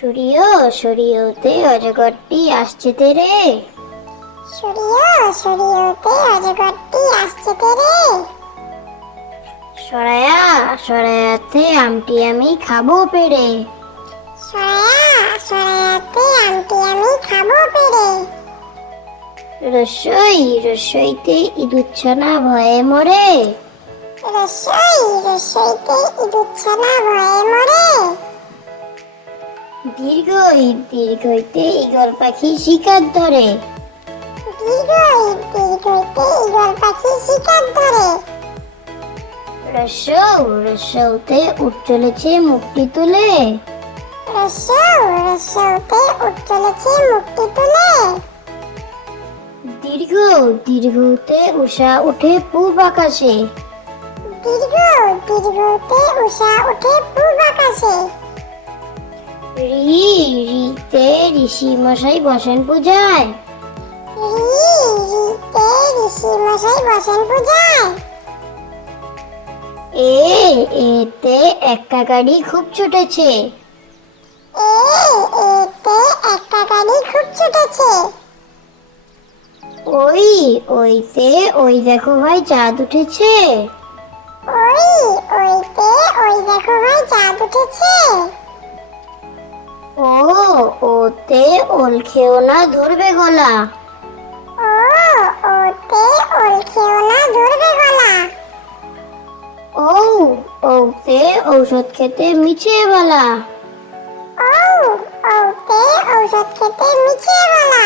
সরিয় সরিয়তে অজগরটি আসছে তেরে। সরিয় সরিয়তে অজগরটি আসছে তেরে। সরায়া সরায়াতে আমটি আমি খাব পেরে। সরায়া সরায়াতে আমটি আমি খাব পেরে। রসই রসইতে ইঁদুচ্ছনা ভয়ে মরে। রসই রসইতে ইঁদুচ্ছনা ভয়ে মরে। দীর্ঘই দীর্ঘইতে ইগল পাখি শিকার ধরে। দীর্ঘই দীর্ঘইতে ঈগল পাখি শিকার ধরে। রসৌ রসৌতে উঠ চলেছে মুক্তি তুলে। রসৌ রসৌতে উঠ চলেছে মুক্তি তুলে। দীর্ঘ দীর্ঘতে উষা উঠে পূব আকাশে। দীর্ঘ দীর্ঘতে উষা ওঠে পূব আকাশে। ঋষি মশাই বসেন পূজায়। ঋষি মশাই বসেন পূজায়। এ এতে একা গাড়ি খুব ছুটেছে। এ এতে একটা গাড়ি খুব ছুটেছে। ওই ওইতে ওই দেখো ভাই চাঁদ উঠেছে। ওই ওইতে ওই দেখো ভাই চাঁদ উঠেছে। ওল খেও না ধরবে গলা। ও ওতে ওল খেও না ধরবে গলা। ও ওতে ঔষধ খেতে মিছে বলা ও ওতে ঔষধ খেতে মিছে বলা